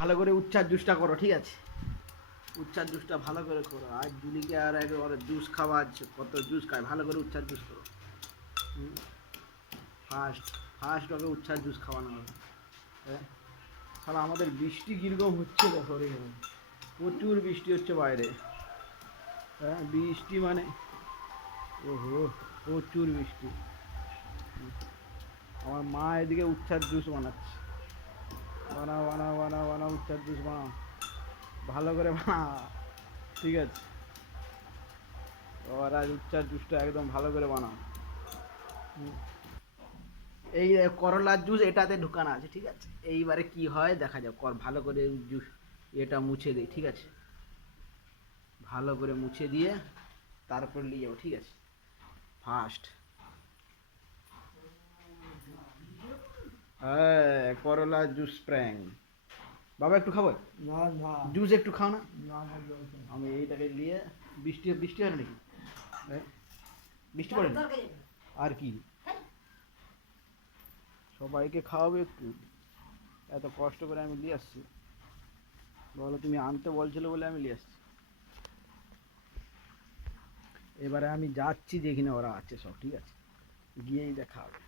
ভালো করে উচ্চার জুসটা করো, ঠিক আছে? উচ্চার জুসটা ভালো করে করো। আর জুলিকে আর একেবারে জুস খাওয়া আছে, কত জুস খায়, ভালো করে উচ্চার জুস করো। ফার্স্ট ফার্স্ট ওকে উচ্চার জুস খাওয়ানো হবে। হ্যাঁ, তাহলে আমাদের বৃষ্টি কীরকম হচ্ছে দেখো রে, প্রচুর বৃষ্টি হচ্ছে বাইরে। হ্যাঁ, বৃষ্টি মানে ওহো, প্রচুর বৃষ্টি। আমার মা এদিকে উচ্ছার জুস বানাচ্ছে। বানাও বানাও বানাও বানাও, উচ্ছার জুস বানাও, ভালো করে বানাও, ঠিক আছে? আর উচ্ছার জুসটা একদম ভালো করে বানাও। এই করলার জুস এটাতে ঢুকানো আছে, ঠিক আছে? এইবারে কি হয় দেখা যাক, ভালো করে জুস এটা মুছে দিই, ঠিক আছে? ভালো করে মুছে দিয়ে তারপর নিয়ে যাবো, ঠিক আছে? ফার্স্ট হ্যাঁ, করলা জুস প্র্যাং। বাবা একটু খাবো? না না জুস একটু খাও না। না না আমি এইটাকে নিয়ে, বৃষ্টি বৃষ্টি হয় নাকি? হ্যাঁ, বৃষ্টি পড়ে না? আর কি, সবাইকে খাওয়াবে একটু, এত কষ্ট করে আমি নিয়ে আসছি। বলো, তুমি আনতে বলছিলে বলে আমি নিয়ে আসছি। এবারে আমি যাচ্ছি, দেখি না ওরা আছে সব, ঠিক আছে? গিয়েই দেখা হবে।